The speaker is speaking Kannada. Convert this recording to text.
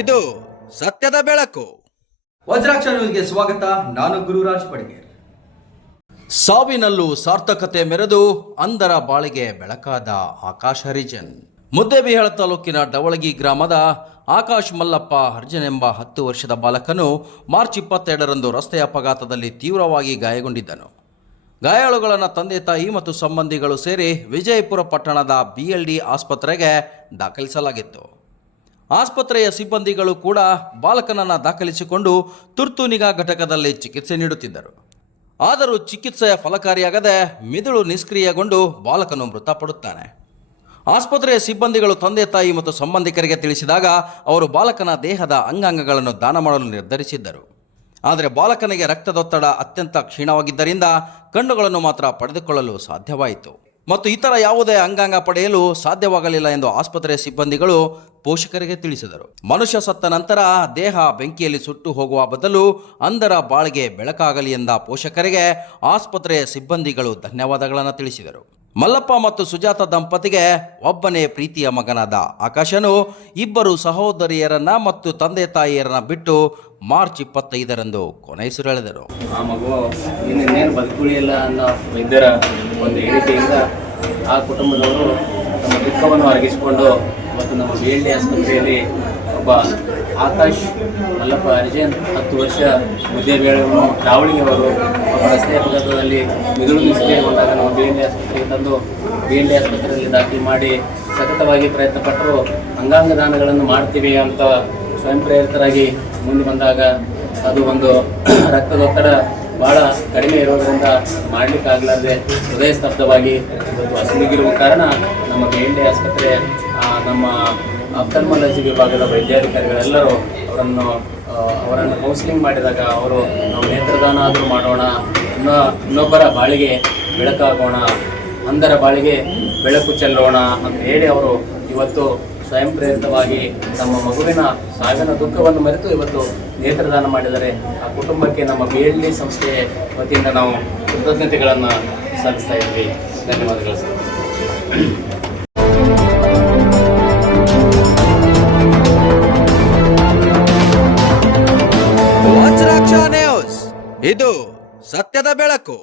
ಇದು ಸತ್ಯದ ಬೆಳಕು. ವಜ್ರಾಕ್ಷ ನ್ಯೂಸ್ಗೆ ಸ್ವಾಗತ. ನಾನು ಗುರುರಾಜ್ ಪಡಿಗೇರ್. ಸಾವಿನಲ್ಲೂ ಸಾರ್ಥಕತೆ ಮೆರೆದು ಅಂಧರ ಬಾಳಿಗೆ ಬೆಳಕಾದ ಆಕಾಶ್ ಹರಿಜನ್. ಮುದ್ದೇಬಿಹಾಳ ತಾಲೂಕಿನ ಡವಳಗಿ ಗ್ರಾಮದ ಆಕಾಶ್ ಮಲ್ಲಪ್ಪ ಹರ್ಜನ್ ಎಂಬ 10 ವರ್ಷದ ಬಾಲಕನು ಮಾರ್ಚ್ 22ರಂದು ರಸ್ತೆ ಅಪಘಾತದಲ್ಲಿ ತೀವ್ರವಾಗಿ ಗಾಯಗೊಂಡಿದ್ದನು. ಗಾಯಾಳುಗಳನ್ನು ತಂದೆ ತಾಯಿ ಮತ್ತು ಸಂಬಂಧಿಗಳು ಸೇರಿ ವಿಜಯಪುರ ಪಟ್ಟಣದ BLD ಆಸ್ಪತ್ರೆಗೆ ದಾಖಲಿಸಲಾಗಿತ್ತು. ಆಸ್ಪತ್ರೆಯ ಸಿಬ್ಬಂದಿಗಳು ಕೂಡ ಬಾಲಕನನ್ನು ದಾಖಲಿಸಿಕೊಂಡು ತುರ್ತು ನಿಗಾ ಘಟಕದಲ್ಲಿ ಚಿಕಿತ್ಸೆ ನೀಡುತ್ತಿದ್ದರು. ಆದರೂ ಚಿಕಿತ್ಸೆಯ ಫಲಕಾರಿಯಾಗದೆ ಮಿದುಳು ನಿಷ್ಕ್ರಿಯಗೊಂಡು ಬಾಲಕನು ಮೃತಪಡುತ್ತಾನೆ. ಆಸ್ಪತ್ರೆಯ ಸಿಬ್ಬಂದಿಗಳು ತಂದೆ ತಾಯಿ ಮತ್ತು ಸಂಬಂಧಿಕರಿಗೆ ತಿಳಿಸಿದಾಗ ಅವರು ಬಾಲಕನ ದೇಹದ ಅಂಗಾಂಗಗಳನ್ನು ದಾನ ಮಾಡಲು ನಿರ್ಧರಿಸಿದ್ದರು. ಆದರೆ ಬಾಲಕನಿಗೆ ರಕ್ತದೊತ್ತಡ ಅತ್ಯಂತ ಕ್ಷೀಣವಾಗಿದ್ದರಿಂದ ಕಣ್ಣುಗಳನ್ನು ಮಾತ್ರ ಪಡೆದುಕೊಳ್ಳಲು ಸಾಧ್ಯವಾಯಿತು ಮತ್ತು ಇತರ ಯಾವುದೇ ಅಂಗಾಂಗ ಪಡೆಯಲು ಸಾಧ್ಯವಾಗಲಿಲ್ಲ ಎಂದು ಆಸ್ಪತ್ರೆಯ ಸಿಬ್ಬಂದಿಗಳು ಪೋಷಕರಿಗೆ ತಿಳಿಸಿದರು. ಮನುಷ್ಯ ಸತ್ತ ನಂತರ ದೇಹ ಬೆಂಕಿಯಲ್ಲಿ ಸುಟ್ಟು ಹೋಗುವ ಬದಲು ಅಂಧರ ಬಾಳಿಗೆ ಬೆಳಕಾಗಲಿ ಎಂದ ಪೋಷಕರಿಗೆ ಆಸ್ಪತ್ರೆಯ ಸಿಬ್ಬಂದಿಗಳು ಧನ್ಯವಾದಗಳನ್ನು ತಿಳಿಸಿದರು. ಮಲ್ಲಪ್ಪ ಮತ್ತು ಸುಜಾತ ದಂಪತಿಗೆ ಒಬ್ಬನೇ ಪ್ರೀತಿಯ ಮಗನಾದ ಆಕಾಶನು 2 ಸಹೋದರಿಯರನ್ನ ಮತ್ತು ತಂದೆ ತಾಯಿಯರನ್ನ ಬಿಟ್ಟು ಮಾರ್ಚ್ 25ರಂದು ಕೊನೆಯುಸಿರೆಳೆದರು. ಆ ಮಗು ಇನ್ನೇನು ಬದುಕುಳಿಯಲ್ಲ ಅನ್ನೋ ವೈದ್ಯರ ಒಂದು ಹೇಳಿಕೆಯಿಂದ ಆ ಕುಟುಂಬದವರು ತಮ್ಮ ದುಃಖವನ್ನು ಅರಗಿಸಿಕೊಂಡು ಮತ್ತು ನಮ್ಮ BLD ಆಸ್ಪತ್ರೆಯಲ್ಲಿ ಒಬ್ಬ ಆಕಾಶ್ ಮಲ್ಲಪ್ಪ ಹರಿಜನ್ 10 ವರ್ಷ ಮುದ್ದೇಬೇಳವನ್ನು ದಾವಳಿಗೆಯವರು ಒಬ್ಬ ರಸ್ತೆ ಅಪಘಾತದಲ್ಲಿ ಮಿದುಳು ನಿಷ್ಕ್ರಿಯಗೊಂಡಾಗ ನಮ್ಮ BLD ಆಸ್ಪತ್ರೆಗೆ ತಂದು BLD ಆಸ್ಪತ್ರೆಯಲ್ಲಿ ದಾಖಲು ಮಾಡಿ ಸತತವಾಗಿ ಪ್ರಯತ್ನ ಪಟ್ಟರು. ಅಂಗಾಂಗ ದಾನಗಳನ್ನು ಮಾಡ್ತೀವಿ ಅಂತ ಸ್ವಯಂ ಪ್ರೇರಿತರಾಗಿ ಮುಂದೆ ಬಂದಾಗ ಅದು ಒಂದು ರಕ್ತದೊತ್ತಡ ಭಾಳ ಕಡಿಮೆ ಇರೋದರಿಂದ ಮಾಡಲಿಕ್ಕಾಗಲಾರದೆ ಹೃದಯ ಸ್ತಬ್ಧವಾಗಿ ಇವತ್ತು ಅಸುನೀಗಿರುವ ಕಾರಣ ನಮ್ಮ BLD ಆಸ್ಪತ್ರೆ ನಮ್ಮ ಆಫ್ಥಲ್ಮಾಲಜಿ ವಿಭಾಗದ ವೈದ್ಯಾಧಿಕಾರಿಗಳೆಲ್ಲರೂ ಅವರನ್ನು ಕೌನ್ಸಿಲಿಂಗ್ ಮಾಡಿದಾಗ ಅವರು ನಾವು ನೇತ್ರದಾನ ಆದರೂ ಮಾಡೋಣ, ಇನ್ನೊಬ್ಬರ ಬಾಳಿಗೆ ಬೆಳಕಾಗೋಣ, ಅಂಧರ ಬಾಳಿಗೆ ಬೆಳಕು ಚೆಲ್ಲೋಣ ಅಂತ ಹೇಳಿ ಅವರು ಇವತ್ತು ಸ್ವಯಂ ಪ್ರೇರಿತವಾಗಿ ತಮ್ಮ ಮಗುವಿನ ಸಾವಿನ ದುಃಖವನ್ನು ಮರೆತು ಇವತ್ತು ನೇತ್ರದಾನ ಮಾಡಿದರೆ ಆ ಕುಟುಂಬಕ್ಕೆ ನಮ್ಮ BLD ಸಂಸ್ಥೆ ವತಿಯಿಂದ ನಾವು ಕೃತಜ್ಞತೆಗಳನ್ನು ಸಲ್ಲಿಸ್ತಾ ಇದ್ವಿ. ಧನ್ಯವಾದಗಳು ಸರ್. ವಜ್ರಾಕ್ಷ ನ್ಯೂಸ್, ಇದು ಸತ್ಯದ ಬೆಳಕು.